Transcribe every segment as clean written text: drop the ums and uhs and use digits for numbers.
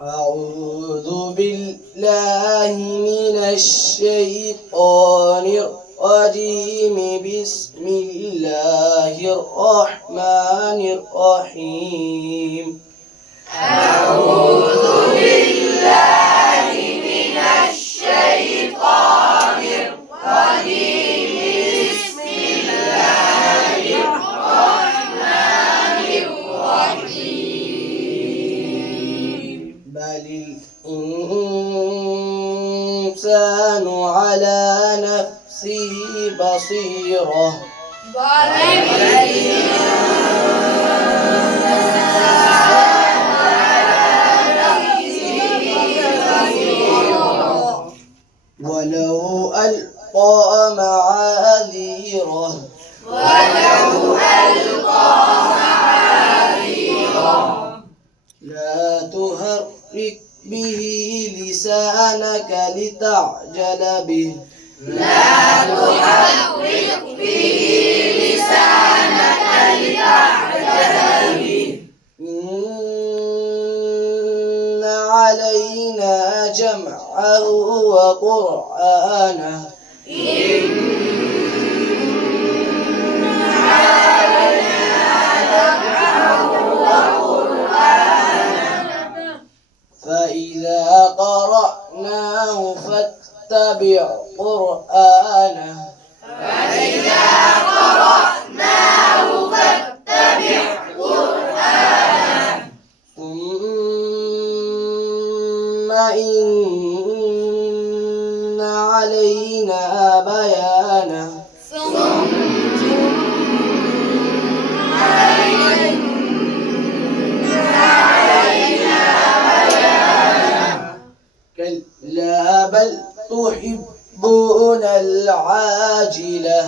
أعوذ بالله من الشيطان الرجيم. بسم الله الرحمن الرحيم. أعوذ بالله من الشيطان الرجيم. بسم الله الرحمن الرحيم. بل الإنسان على نفسه بصيرة. ولو ألقى معاذيره. لا تحرك به لسانك لتعجل به. إن علينا جمعه وقرآنه. فإذا قرأناه فاتبع قرآنه. ثم إن علينا بيانه. كلا بل تحبون العاجلة.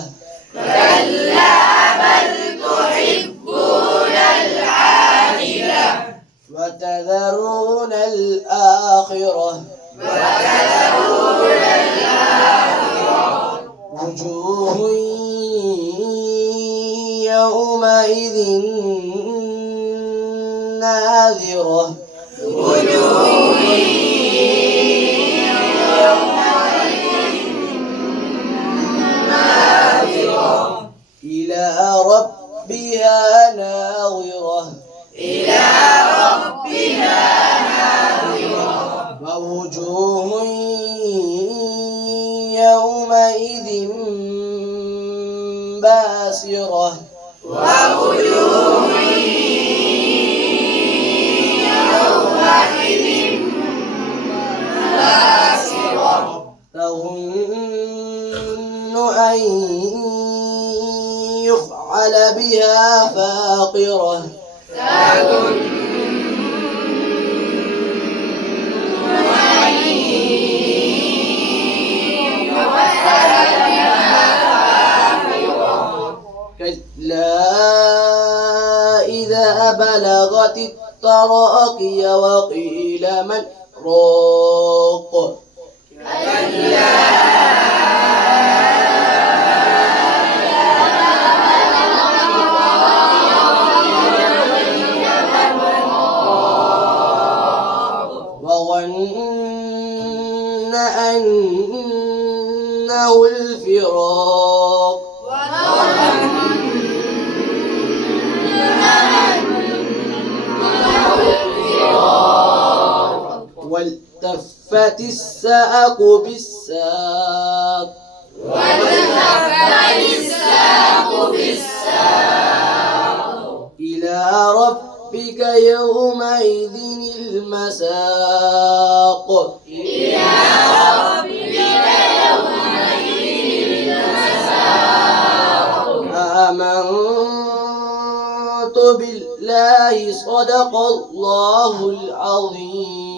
وتذرون الآخرة. وجوه يومئذ ناذرة. إلى ربها ناظرة. ووجوه يومئذ باسرة. تظن أن يفعل بها فاقرة. كلا إذا بلغت التراقي وقيل من راق. وظن أنه الفراق. والتفت الساق بالساق. إلى ربك يومئذ المساق. آمنت بالله صدق الله العظيم.